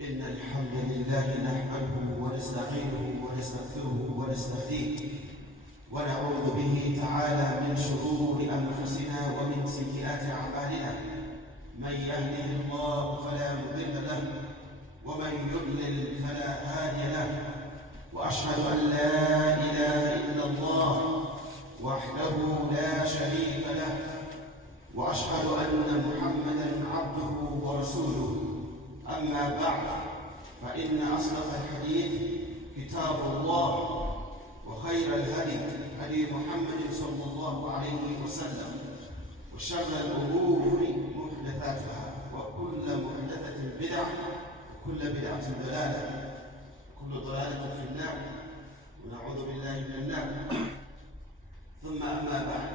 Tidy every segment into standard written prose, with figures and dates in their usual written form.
إن الحمد لله نحمده ونستعينه ونستغفره ونستهديه ونعوذ به تعالى من شرور أنفسنا ومن سيئات أعمالنا. من يهده الله فلا مضل له ومن يضلل فلا هادي له، وأشهد أن لا إله إلا الله وحده لا شريك له، وأشهد أن محمدا عبده ورسوله. أما بعد، فإن أصدق الحديث كتاب الله، وخير الهدي هدي محمد صلى الله عليه وسلم، وشر الأمور محدثاتها، وكل محدثة بدعة، وكل بدعة ضلالة، وكل ضلالة في النار، ونعوذ بالله من النار. ثم أما بعد،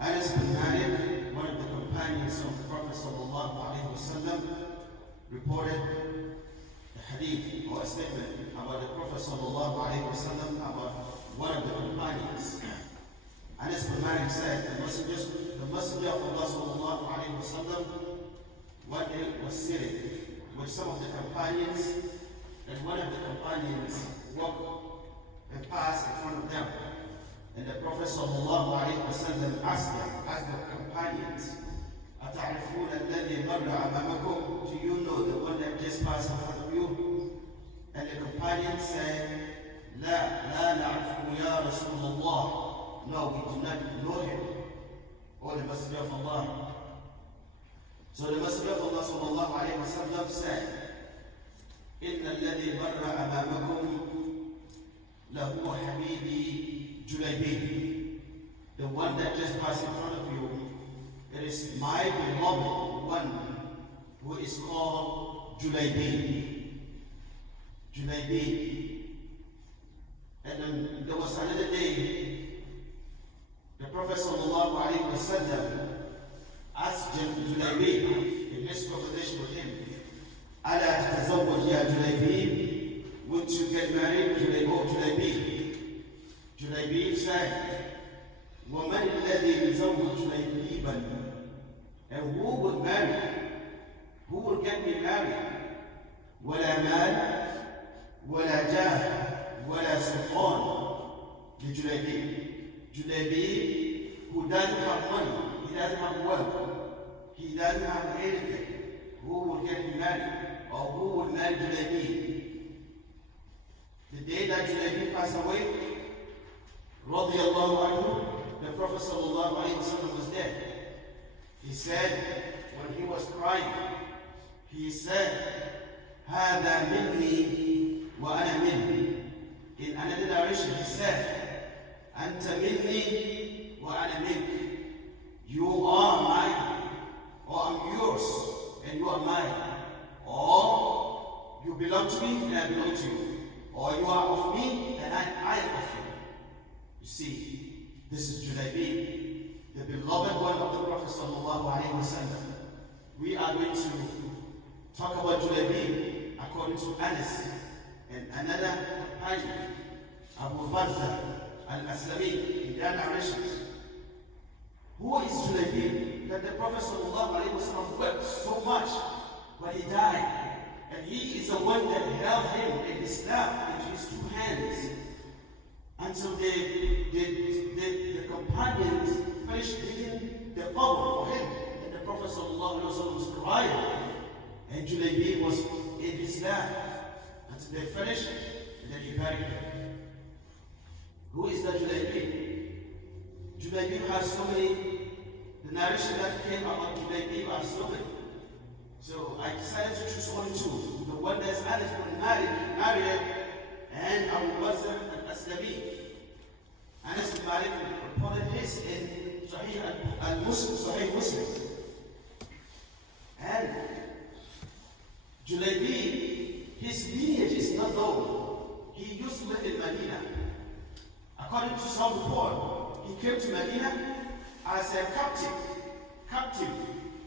Anas bin Malik, one of the companions of the Prophet sallallahu alaihi wasallam, reported a hadith or a statement about the Prophet sallallahu alaihi wasallam about one of the companions. Anas bin Malik said, the Messenger of Allah sallallahu alaihi wasallam one day was sitting with some of the companions, and one of the companions walked and passed in front of them. And the Prophet sallallahu alayhi wa sallam asked the companions, أَتَعْرِفُونَ الَّذِي مَرَّ أَمَامَكُمْ? Do you know the one that just passed in front of you? And the companions said, لَا نَعْرِفُهُ يَا رَسُولَ اللَّهِ. No, we do not know him, O the Messenger of Allah. So the Messenger of Allah sallallahu alayhi wa sallam said, إِنَّ الَّذِي مَرَّ أَمَامَكُمْ لَهُوَ حَبِيبِي Julaibeeb. The one that just passed in front of you, it is my beloved one who is called Julaibeeb. Julaibeeb. And then there was another day, the Prophet sallallahu alaihi wasallam asked Julaibeeb in his conversation with him, "Ala tatazawwaj ya Julaibeeb? Would you get married, Julaibeeb?" Julaibeeb said, وَمَنِ الَّذِي يُزَوِّجُ جُلَيْبِيبًا? And who would marry? Who would get me married? وَلَا مَالٍ وَلَا جَاهٍ وَلَا سُلْطَانٍ لِجُلَيْبِيب. Julaibeeb, who doesn't have money, he doesn't have wealth, he doesn't have anything. Who would get him married? Or who would marry Julaibeeb? The day that Julaibeeb passed away, radiyallahu anhu, the Prophet sallallahu alayhi wa sallam was dead. He said, when he was crying, he said, هَذَا مِنِّي وَأَنَا مِنِّي. In another narration, he said, أَنْتَ مِنِّي وَأَنَا مِنِّي. You are mine, or I'm yours, and you are mine. Or you belong to me, and I belong to you. Or you are of me, and I am of you. You see, this is Julaibeeb, the beloved one of the Prophet sallallahu alaihi wasallam. We are going to talk about Julaibeeb according to Anas and another companion, Abu Bakr al-Aslami, in their narrations. Who is Julaibeeb? That the Prophet sallallahu alaihi wasallam wept so much when he died, and he is the one that held him in Islam into his two hands until the companions finished digging the qabr for him. And the Prophet sallallahu alaihi wasallam was crying, and Julaibeeb was in his lap until they finished, and then he buried him. Who is that Julaibeeb? Julaibeeb has so many, the narration that came about Julaibeeb are so many. So I decided to choose only two. The one that's Anas bin Malik, and Abu Bakr al-Aslami. Anas bin Malik reported his in Sahih Muslim. And Julaibeeb, his lineage is not known. He used to live in Medina. According to some report, he came to Medina as a captive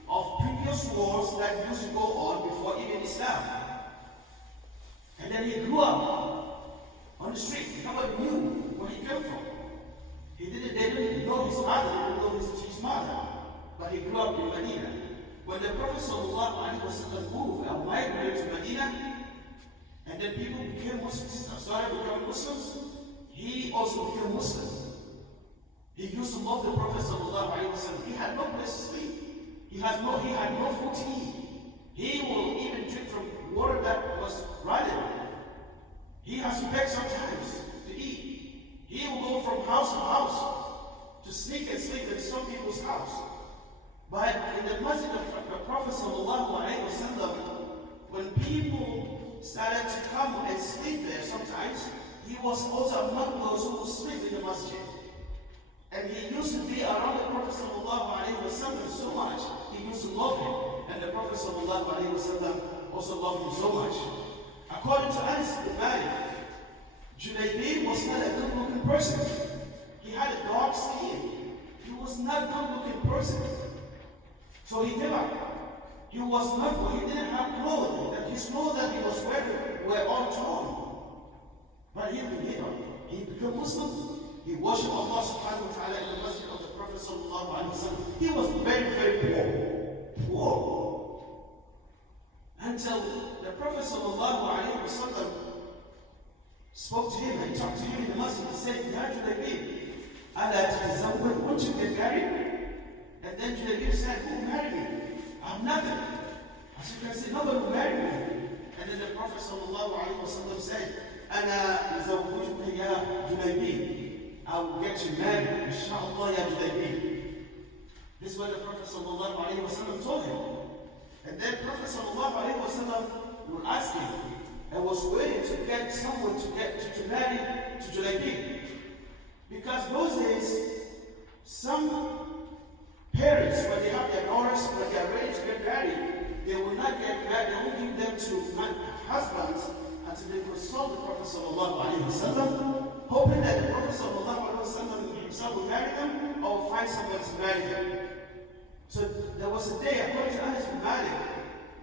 of previous wars that used to go on before even Islam. And then he grew up on the street. Nobody knew where he came from. They didn't know his father, they didn't know his mother. But he grew up in Medina. When the Prophet ﷺ moved and migrated to Medina, and then people became Muslims, started becoming Muslims, he also became Muslim. He used to love the Prophet ﷺ. He had no place to sleep. He had no food to eat. He will even drink from water that was running. He has to beg sometimes to eat. He will go from house to house to sneak and sleep in some people's house. But in the masjid of the Prophet ﷺ, when people started to come and sleep there sometimes, he was also among those who would sleep in the masjid. And he used to be around the Prophet ﷺ so much. He used to love him. And the Prophet ﷺ also loved him so much. According to Anas bin Malik, Julaibeeb was not a good-looking person. He had a dark skin. He was not a good-looking person. So he gave up. He didn't have clothes. And his clothes that he was wearing were all torn. But he didn't give up. He became Muslim. He worshipped Allah subhanahu wa ta'ala in the masjid of the Prophet sallallahu alaihi wasallam. He was very, very poor. Until the Prophet sallallahu alaihi wasallam spoke to him and talked to him in the masjid. He said, Ya Julaibeeb, won't you get married? And then Julaibeeb said, who will marry me? I have nothing. As you can see, nobody will marry me. And then the Prophet sallallahu alaihi wasallam said, Ana zawwujuka ya Julaibeeb. I will get you married, inshallah, ya Julaibeeb. This is what the Prophet ﷺ told him. And then Prophet ﷺ would ask him and was waiting to get someone to marry to Julaibeeb. Because those days, some parents, when they have their daughters, when they are ready to get married, they will not get married, they will give them to husbands until they consult the Prophet ﷺ, hoping that the Prophet ﷺ himself will marry them or find someone to marry them. So there was a day, according to Anas bin Malik,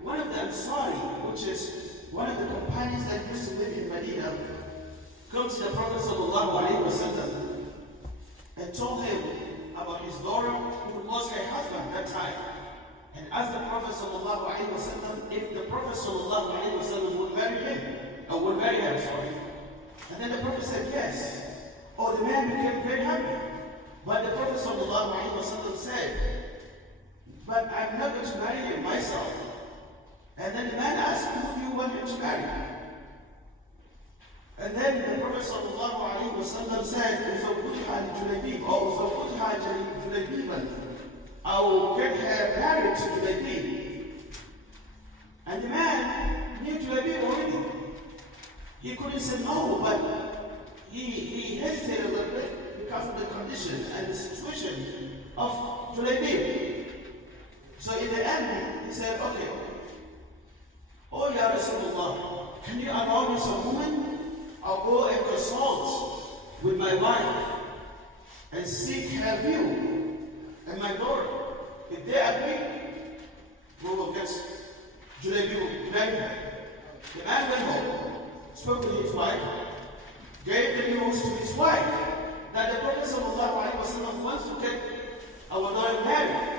one of the Ansari, which is one of the companions that used to live in Medina, come to the Prophet ﷺ and told him about his daughter who lost her husband that time. And asked the Prophet ﷺ if the Prophet ﷺ would marry him, or would marry her, sorry. And then the Prophet said yes. Oh, the man became very happy. But the Prophet ﷺ said, but I'm not going to marry you myself. And then the man asked, who do you want him to marry? And then the Prophet ﷺ said, Julaibeeb, I will get her married to Julaibeeb. And the man knew Julaibeeb already. He couldn't say no, but he hesitated a little bit because of the condition and the situation of Julaibeeb. So in the end, he said, okay, oh Ya Rasulullah, can you allow me some woman? I'll go and consult with my wife and seek her view and my daughter. If they agree, we will get Julaibeeb will marry her. The man went home, spoke with his wife, gave the news to his wife that the Prophet ﷺ wants to get our daughter married.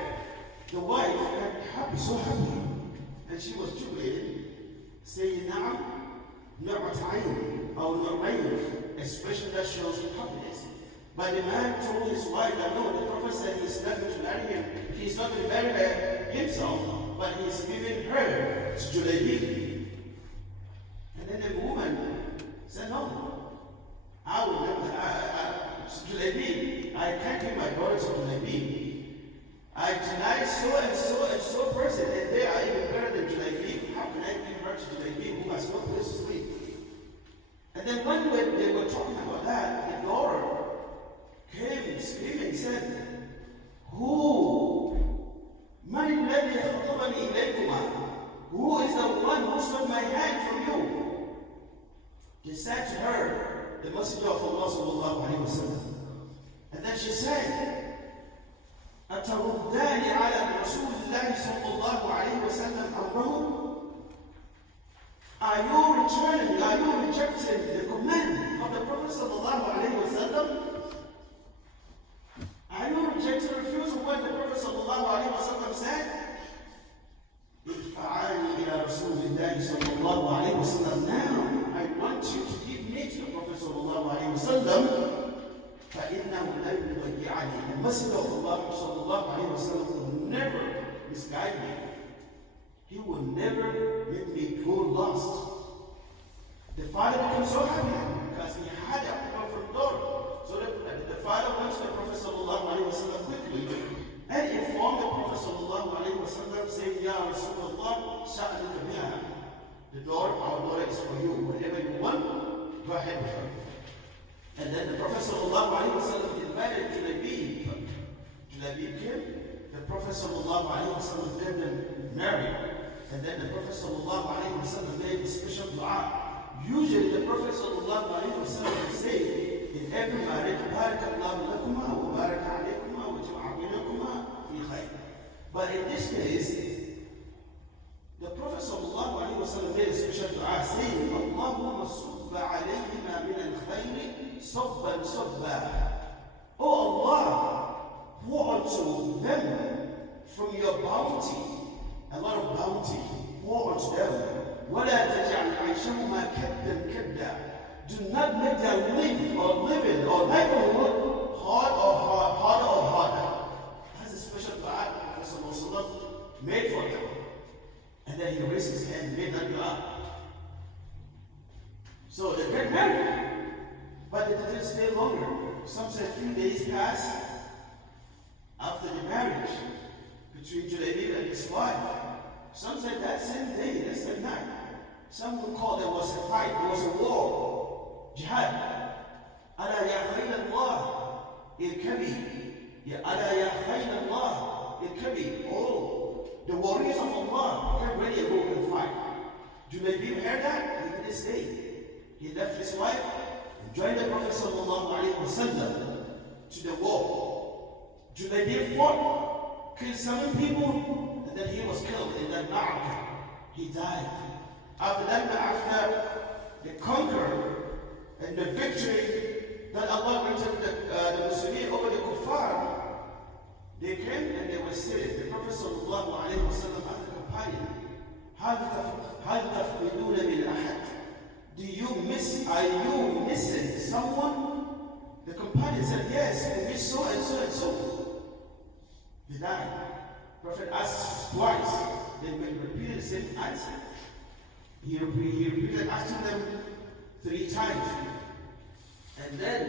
The wife got happy, so happy, and she was jubilated, saying, Na'am, Na'mat ayn, or Na'mayn, expression that shows happiness. But the man told his wife that no, the Prophet said he's not going to marry him, he's not going to marry her himself, but he's giving her to Julaibeeb. And then the woman said, no, I will Julaibeeb, I can't give my daughter to Julaibeeb. I denied so and so and so person, and they are even better than Julaibeeb. How can I give her to Julaibeeb who has no place to sleep? And then when they were talking about that, the daughter came screaming and said, Who is the one who took my hand from you? He said to her, the Messenger of Allah sallallahu alayhi wa sallam. And then she said, أتردان على رسول الله صلى الله عليه وسلم أمره? Are you rejecting the command of the Prophet sallallahu alayhi wa sallam? Are you rejecting, refusing what the Prophet sallallahu alayhi wa sallam said? sallallahu alayhi wa sallam, now I want you to give me to the Prophet sallallahu alayhi wa sallam. فَإِنَّهُ لَا يُضَيِّعَنِي. The Messenger of Allah sallallahu alayhi wa sallam will never misguide me. He will never make me go lost. The father became so happy because he had a people from door. So the father went to the Prophet sallallahu alayhi wa sallam quickly and informed the Prophet sallallahu alayhi wa sallam, saying, Ya Rasulullah, sha'anuka biha. The door, our daughter is for you. Whatever you want, go ahead with her. And then the Prophet sallallahu alayhi wa sallam invited Julaibeeb. Julaibeeb came. The Prophet sallallahu alayhi wa sallam let them marry. And then the Prophet sallallahu alayhi wa sallam made a special dua. Usually the Prophet sallallahu alayhi wa sallam would say, in every marriage, Barakallahu lakuma wa baraka alaykuma wa jama'a bainakuma fi khayr. But in this case, the Prophet sallallahu alayhi wa sallam made a special dua saying, Allahumma subba alayhima min al-khayri sabban sabba. Oh Allah, pour unto them from your bounty, a lot of bounty, pour unto them. وَلَا تَجْعَلْ عَيْشَهُمَا كَدًّا كَدًّا. Do not make their living or livelihood harder or harder. That's a special dua the Prophet made for them. And then he raised his hand and made that dua. So they get married. But they didn't stay longer. Some said 3 days passed after the marriage between Julaibeeb and his wife. Some said that same day, that same night. Some would call there was a fight, there was a war, jihad. Ala ya khayla Allah, irkabi. Ala ya khayla Allah, irkabi. Oh, the warriors of Allah, get ready to go and fight. Julaibeeb heard that, he didn't stay. He left his wife and joined the Prophet sallallahu alayhi wa sallam to the war. Julaibeeb fought, killed 7 people, and then he was killed in that ma'araka. He died. After that, after the conquer and the victory that Allah granted the Muslims over the kuffar, they came and they were saying, the Prophet sallallahu alayhi wa sallam asked the companion, هَلْ تَفْقِدُونَ مِنْ أَحَدٍ? Are you missing someone? The companion said, yes, we miss so and so and so. They died. The Prophet asked twice. They repeated the same answer. He repeated asking them 3 times. And then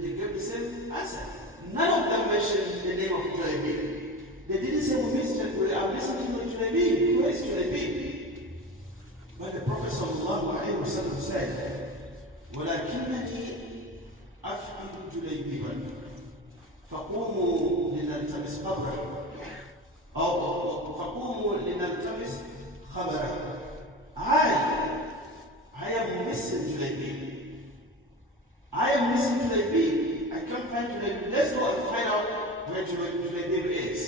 they gave the same answer. None of them mentioned the name of Julaibeeb. They didn't say, I'm listening to Julaibeeb. Who is Julaibeeb? But the Prophet sallallahu alayhi wa sallam said, وَلَكِنَّنِي أَفْقِدُ جُلَيْبِيبًا فَقُومُوا لِنَلْتَمِسْ قَبْرَهُ أو فَقُومُوا لِنَلْتَمِسْ خَبَرَهُ. I am missing Julaibeeb. I am missing Julaibeeb. I can't find Julaibeeb. Let's go and find out where Julaibeeb is.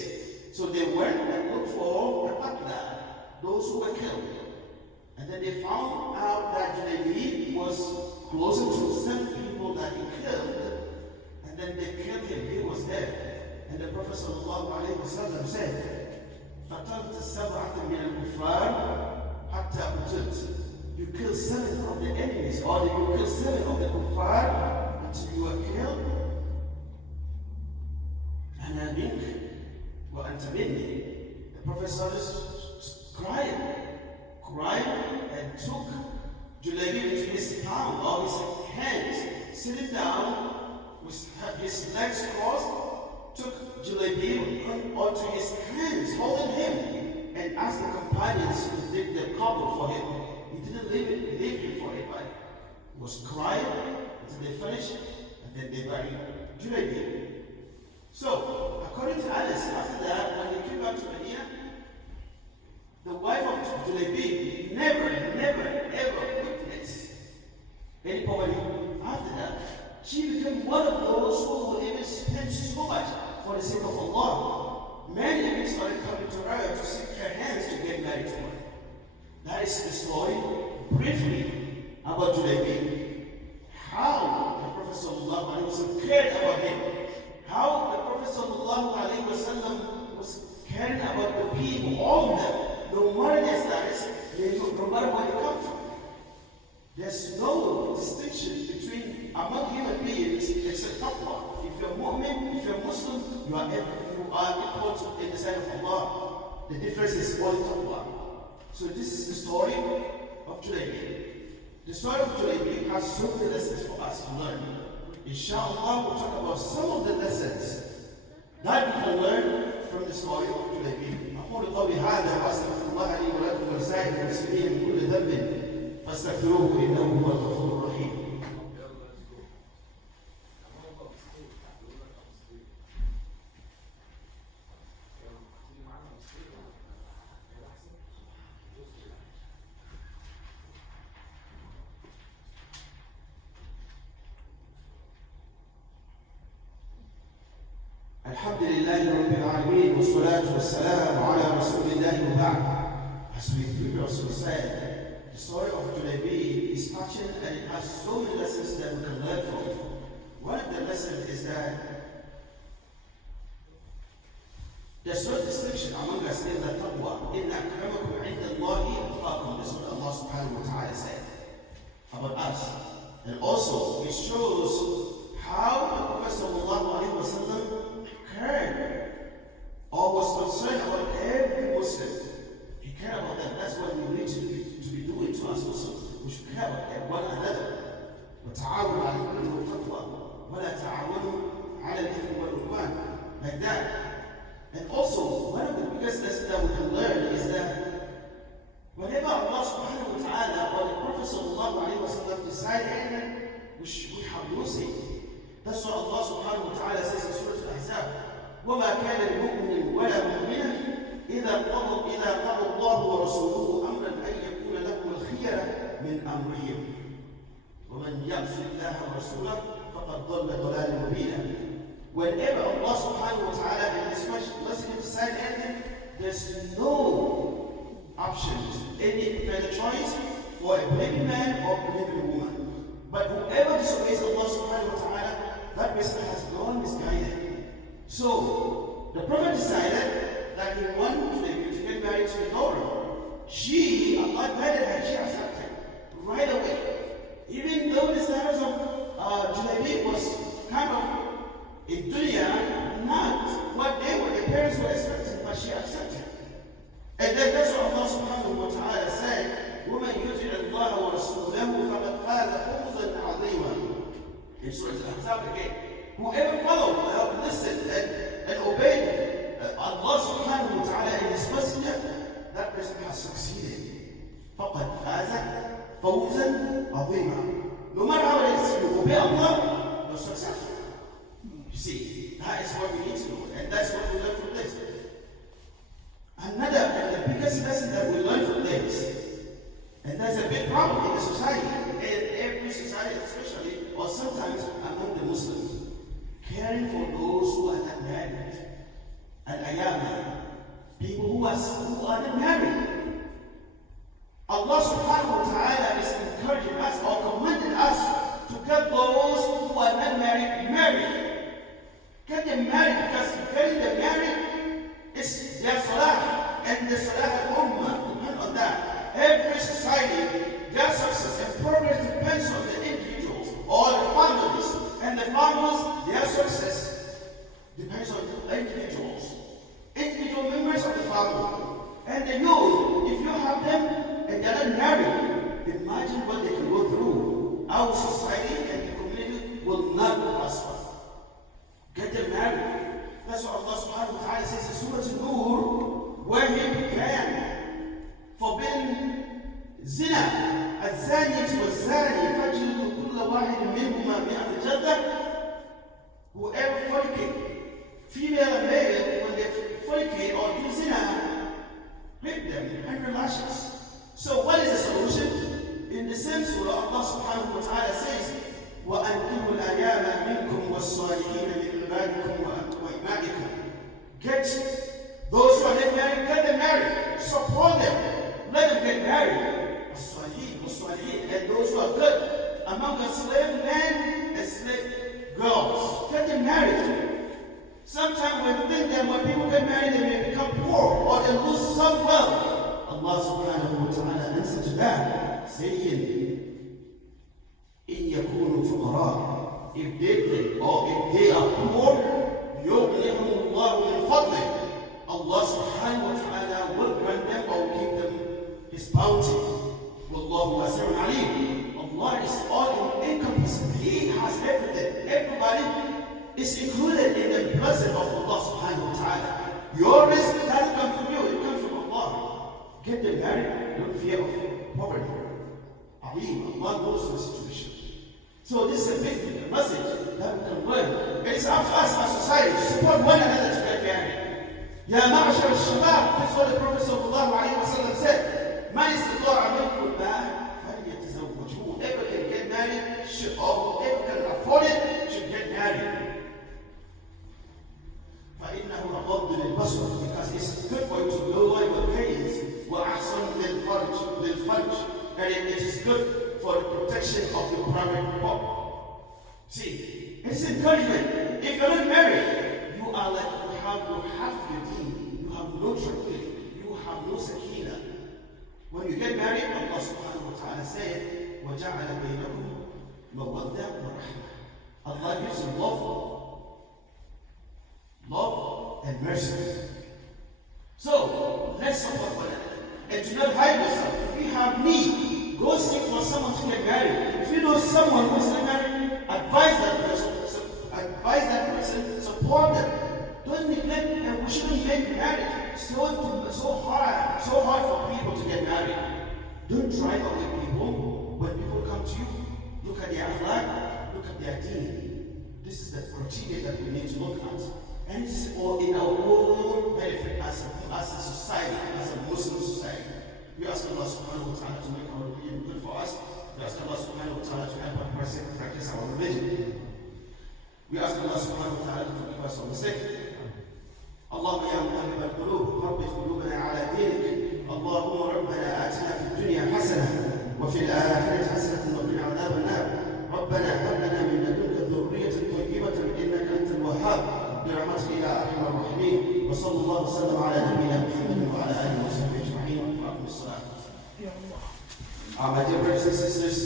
So they went and looked for the Qatla, those who were killed. And then they found out that Julaibeeb was closer to 7 people that he killed. And then they killed him. He was dead. And the Prophet sallallahu alayhi wa sallam said, فَقَلْتَ سَبْعَةً مِنَ الْكُفَّارِ حَتَّى قُتِلْتَ. You kill 7 of the enemies, or you kill 7 of the kuffar until you are killed. أَنَا مِنْكَ وَأَنْتَ مِنِّي. The Prophet started crying and took Julaibeeb into his palm or his hands, sitting down with his legs crossed, took Julaibeeb onto his hands, holding him, and asked the companions to dig the qabr for him. He didn't leave him for anybody. He was crying until they finished, and then they buried Julaibeeb. So, according to Anas, after that, when they came back to Medina, the wife of Julaibeeb never, ever witnessed any poverty. After that, she became one of those who would even spend so much for the sake of Allah. Many even started coming to her to seek her hands to get married to her. That is the story, briefly, about Julaibeeb. How the Prophet ﷺ cared about him. How the Prophet ﷺ was caring about the people, all of them. no matter their status, no matter where they come from. There's no distinction between among human beings except taqwa. If you're mu'min, if you're Muslim, you are equal in the sight of Allah. The difference is only taqwa. So this is the story of Julaibeeb. The story of Julaibeeb has so many lessons for us to learn. Inshallah, we'll talk about some of the lessons that we can learn from the story of Julaibeeb. أقول قولي هذا وأستغفر الله لي ولكم ولسائر المسلمين من كل ذنب فاستغفروه إنه هو الغفور الرحيم. الحمد لله رب العالمين والصلاة والسلام على رسول الله وبعد. As we previously said, the story of Julaibeeb is touching and it has so many lessons that we can learn from. One of the lessons is that there's no distinction among us in the taqwa. إِنَّ أَكْرَمَكُمْ عِنْدَ اللَّهِ أَتْقَاكُمْ. That's what Allah subhanahu wa ta'ala said about us. And also, it shows how the Prophet sallallahu alayhi wa sallam cared or was concerned about every Muslim. He cared about them. That's what we need to be doing to us Muslims. We should care about one another. وَتَعَاوَنُوا عَلَى الْبِرِّ وَالتَّقْوَى وَلَا تَعَاوَنُوا عَلَى الْإِثْمِ وَالْعُدْوَانِ. Like that. And also, one of the biggest lessons that we can learn is that whenever Allah subhanahu wa ta'ala or the Prophet sallallahu alayhi wa sallam decide anything, we have no say. That's what Allah subhanahu wa ta'ala says in Surah Al-Ahzab. وَمَا كَانَ لِمُؤْمِنٍ وَلَا مُؤْمِنَةٍ إِذَا قَضَى اللَّهُ وَرَسُولُهُ أَمْرًا أَن يَكُونَ لَهُمُ الْخِيَرَةُ مِنْ أَمْرِهِمْ وَمَنْ يَعْصِ اللَّهَ وَرَسُولَهُ فَقَدْ ضَلَّ ضَلَالًا مُبِينًا. Whenever Allah subhanahu wa ta'ala in this lesson decide anything, there's no options, any further choice for a believing man or believing woman. But whoever disobeys Allah subhanahu wa ta'ala, that person has gone misguided. So, the Prophet decided that he wanted to get married to a daughter. She, Allah guided her, she accepted right away. Even though the status of Julaibeeb was kind of in dunya, not what the parents were expecting, but she accepted. And then that's what Allah subhanahu wa ta'ala said, وَمَنْ يُطِعِ اللَّهَ وَرَسُولَهُ فَقَدْ فَازَ فَوْزًا عَظِيمًا. In Surah Al-Ahzab again. Whoever followed, listened, and obeyed Allah subhanahu wa ta'ala and His Messenger, that person has succeeded. فَقَدْ فَازَ فَوْزًا عَظِيمًا. No matter how it is, you obey Allah, you're successful. You see, that is what we need to know, and that's what we learn from this. Another and the biggest lesson that we learn from this, and that's a big problem in the society, in every society especially, or sometimes among the Muslims, caring for those who are not married. Al-ayama, people who are not married. Allah subhanahu wa ta'ala is encouraging us or commanding us to get those who are not married married. Get them married because getting them married is their salah and the salah al-ummah depend on that. Every society, their success and progress depends on the individuals or the families, and the families, their success depends on the individual members of the family. And the youth, if you have them and they're not married, imagine what they can go through. Our society and the community will not prosper. Get them married. That's what Allah subhanahu wa ta'ala says in Surah An-Nur, where He began forbidding zina. الزانية والزاني فاجلدوا كل واحد منهما مئة جلدة. Whoever fornicate, female and male, when they fornicate or do zina, whip them 100 lashes. So what is the solution? In the same surah, Allah subhanahu wa ta'ala says, وَأَنْكِحُوا الْأَيَامَ مِنْكُمْ وَالصَّالِحِينَ مِنْ عِبَادِكُمْ وَإِمَائِكُمْ. Get those who are not married, get them married. Support them. Let them get married. And those who are good among the slave men and slave girls, get them married. Sometimes we think that when people get married, they may become poor or they lose some wealth. that, saying, إِن يَكُونُوا فُقَرَاءَ, if they think, or if they are poor, يُغْنِهُمُ اللَّهُ مِنْ فَضْلِهِ, Allah subhanahu wa ta'ala will grant them or give them His bounty. Wallahu wasi'un alim. Allah is all encompassing. He has everything. Everybody is included in the blessing of Allah subhanahu wa ta'ala. Your risk doesn't come from you, it comes from Allah. Get them married, don't fear of poverty. Alim, Allah knows the situation. So this is a big message that we can learn. It is up to us as society to support one another to get married. Ya ma'ashar al-shabab, this is what the Prophet sallallahu alayhi wa sallam said. Man istata'a minkum al-ba'a falyatazawwaj. Whoever can get married should, or whoever can afford it should get married. فإنه أغض للبصر, because it's good for you to lower your gaze. وأحسن للفرج, and it is good for the protection of your private part. See, it's encouragement. If you're not married, you are like you have your deen. You have no tranquility. You have no sakina. When you get married, Allah subhanahu wa ta'ala said, وَجَعَلَ بَيْنَكُمْ مَوَدَّةً وَرَحْمَةً. Allah gives you love and mercy. So let's support one another. And do not hide yourself. If you have need, go seek for someone to get married. If you know someone who's not married, advise that person, support them. Don't neglect, and we shouldn't make marriage so hard for people to get married. Don't drive away people when people come to you. Look at their akhlaq, look at their deen. This is the criteria that we need to look at. And this is all in our own benefit as a society, as a Muslim society. We ask Allah subhanahu wa ta'ala to make our religion good for us. We ask Allah subhanahu wa ta'ala to help us practice our religion. We ask Allah subhanahu wa ta'ala to forgive us our mistakes. اللهم يا مقلب القلوب ثبت قلوبنا على دينك. اللهم ربنا آتنا في الدنيا حسنة وفي الآخرة حسنة وقنا عذاب النار. ربنا هب لنا من لدنك ذرية طيبة إنك أنت الوهاب. برحمتك يا ارحم الراحمين. وصلى الله وسلم على نبينا محمد وعلى اله وصحبه اجمعين. واقم الصلاه. My dear brothers and sisters,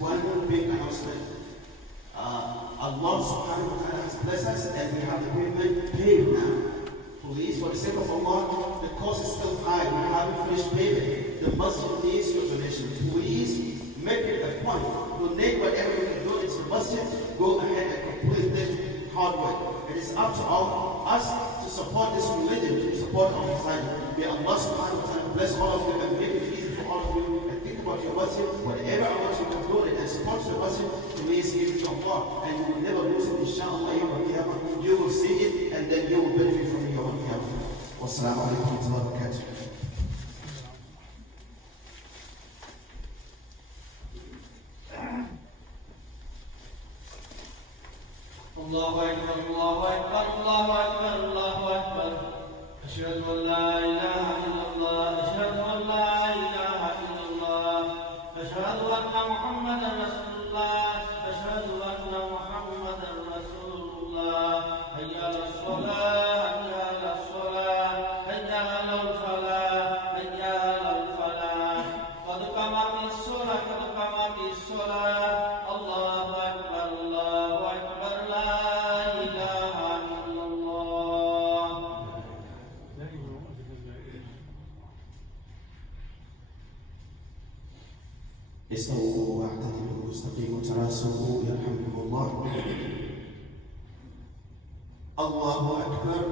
one big announcement. Allah subhanahu wa ta'ala has blessed us and we have the payment paid now. Please, for the sake of Allah, the cost is still high. We haven't finished payment. The masjid needs your donation. Please make it a point. Donate whatever you can do into the masjid. Go ahead and complete this hard work. It is up to us to support this religion, to support our society. May Allah subhanahu wa ta'ala bless all of you and make it easy for all of you. And think about your masjid. Whatever amount you can donate and support your masjid, please give it to Allah. And you will never lose it, inshallah. You will see it and then you will benefit from it. Wassalamu alaikum wa rahmatullahi wa barakatuh. الله أكبر الله أكبر الله أكبر الله أكبر. أشهد أن لا إله إلا الله أشهد أن لا إله إلا الله أشهد أن محمدا رسول الله أشهد أن محمدا رسول الله. حي على الصلاة حي على الصلاة حي على الفلاح حي على الفلاح. قد قامت الصلاة قد قامت الصلاة. الله أكبر الله أكبر لا إله إلا الله. استووا واعتدلوا واستقيموا تراصوا يرحمكم الله. الله أكبر.